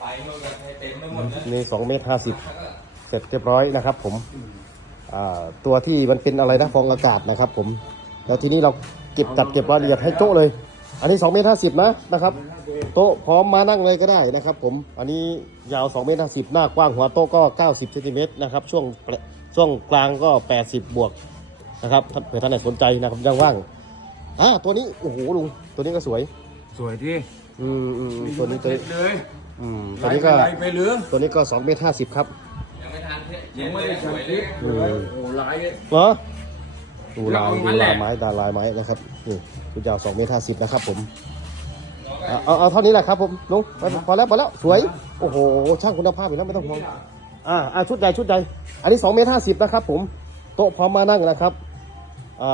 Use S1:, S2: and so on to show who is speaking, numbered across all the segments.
S1: ไปนู่นกันให้เต็มไปหมดเลย
S2: นี่สองเมตรห้าสิบเสร็จเรียบร้อยนะครับ ผมอ่าตัวที่มันเป็นอะไรนะฟองอากาศนะครับ ผม แล้วทีนี้เราเก็บจัดเก็บรายละเอียดให้โต๊ะเลย อันนี้2เมตรห้าสิบนะนะครับ โต๊ะพร้อมมานั่งเลยก็ได้นะครับ ผม อันนี้ยาว2เมตรห้าสิบหน้ากว้างหัวโต๊ะก็90เซนติเมตรนะครับช่วงช่วงกลางก็ 80 บวกนะครับถ้าเผื่อท่านไหนสนใจนะครับยังว่างอ่าตัวนี้โอ้โหลุงตัวนี้ก็สวย
S3: สวยที่
S2: อืมอืมตัวนี้ตัว
S3: เสร็
S2: นี้
S3: จเลย
S2: อืมตัวนี้ก็
S3: ไล่ไปเหลือง
S2: ตัวนี้ก็2เมตรห้าสิบครับ
S1: ยังไม่ทันเท
S3: ยังไม่ได้
S1: ส
S3: ชัน
S1: วยเล
S3: คิ
S1: ย
S3: ดเลยโอ้ลาย
S2: เหรอดูลาย
S3: เอา
S2: ดู
S3: งั้นแห
S2: ลา
S3: ละ
S2: ยไม้ดาลายไม้นะครับนี่คุณยาวสองเมตรห้าสิบนะครับผมเอาเอาเอาเท่านี้แหละครับผมลุงพอแล้วพอแล้วสวย โอ้โห ช่างคุณภาพอยู่แล้วไม่ต้องห่วงอ่าอ่าชุดใหญ่ชุดใหญ่อันนี้สองเมตรห้าสิบนะครับผมโต๊ะพร้อมมานั่งนะครับอ่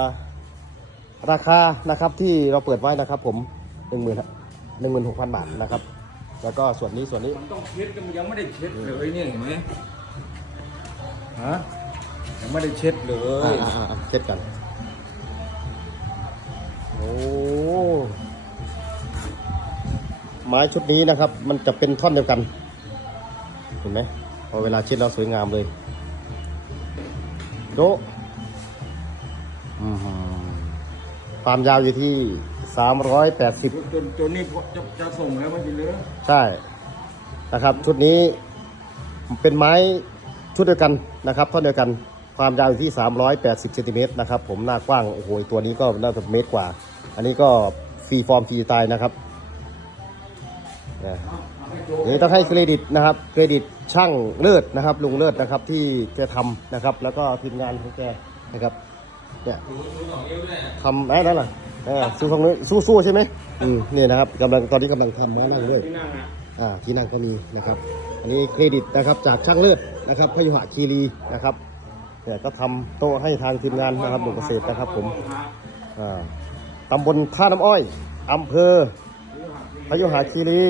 S2: าราคานะครับที่เราเปิดไว้นะครับผมหนึ่งหมื่น หนึ่งหมื่นหกพันบาทนะครับ แล้วก็ส่วนนี้ส่วนนี้
S3: มันต้องเช็ดกันมันยังไม่ได้เช็ดเลยเนี่ยเห็นไหมฮะยังไม่ได้เช็ดเล
S2: อ่ายอ่าอ่าเช็ดกัน โอ้ ไม้ชุดนี้นะครับ มันจะเป็นท่อนเดียวกัน เห็นไหมพอเวลาเช็ดแล้วสวยงามเลยโดะอื้อหือความยาวอยู่ที่ 380
S3: ตัวตัวนี้จะจะส่งแล้วมันจะเหลือ
S2: ใช่นะครับ ชุดนี้เป็นไม้ชุดเดียวกันนะครับท่อนเดียวกันความยาวอยู่ที่ 380เซนติเมตรนะครับผมหน้ากว้างโอ้โหตัวนี้ก็น่าจะเมตรกว่า อันนี้ก็ฟรีฟอร์มฟรีสไตล์นะครับนะนี่ต้องให้เครดิตนะครับเครดิตช่างเลิศนะครับ ลุงเลิศนะครับที่แกทำนะครับ แล้วก็ทีมงานของแกนะครับเนี่ย
S1: ดูดูสองนิ้วด้วยนะ
S2: ทำไอ้นั่นล่ะเออสู้ของนี้สู้สู้ใช่ไหมอืมนี่นะครับกำลังตอนนี้กำลังทำม้านั่งเลื่อย
S3: ที่นั่งอะ
S2: อ่าที่นั่งก็มีนะครับ อันนี้เครดิตนะครับจากช่างเลิศนะครับพยุหะคีรีนะครับเนี่ยก็ทำโต๊ะให้ทางทีมงานนะครับหนุ่มเกษตรนะครับผมอ่าตำบลท่าน้ำอ้อยอำเภอ พยุหะคีรี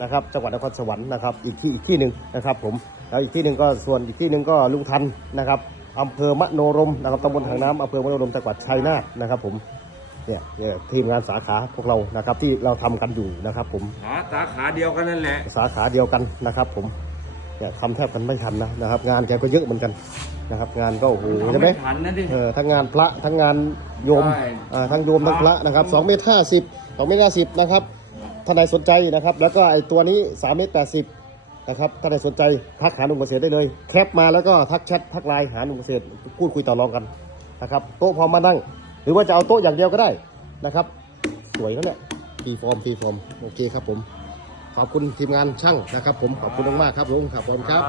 S2: นะครับจังหวัดนครสวรรค์นะครับอีกที่อีกที่หนึ่งนะครับผมแล้วอีกที่หนึ่งก็ส่วนอีกที่หนึ่งก็ลุงทันนะครับอำเภอมโนรมนะครับตำบลทางน้ำอำเภอมโนรมจังหวัดชัยนาทนะครับผม เนี่ยเนี่ยทีมงานสาขาพวกเรานะครับที่เราทำกันอยู่นะครับ ผม
S3: ขาสาขาเดียวกันนั่นแหละ
S2: สาขาเดียวกันนะครับ ผมเนี่ยทำแทบกันไม่ทันนะนะครับ งานแกก็เยอะเหมือนกันนะครับ งานก็โอ้โหใช่ไหม
S3: ทันนะดิ
S2: เออทั้งงานพระทั้งงานโยม
S3: ใช่
S2: อ่าทั้งโยมทั้งพระนะครับสองเมตรห้าสิบสองเมตรห้าสิบนะครับท่านใดสนใจนะครับ แล้วก็ไอตัวนี้สามเมตรแปดสิบนะครับท่านใดสนใจทักหาหนุ่มเกษตรได้เลย แคปมาแล้วก็ทักแชททักไลน์หาหนุ่มเกษตรพูดคุยต่อรองกันนะครับโต๊ะพร้อมมานั่ง หรือว่าจะเอาโต๊ะอย่างเดียวก็ได้นะครับ สวยแล้วเนี่ยฟรีฟอร์มฟรีฟอร์มโอเคครับผม ขอบคุณทีมงานช่างนะครับ ผมขอบคุณมากๆครับลุงขอบคุณครับ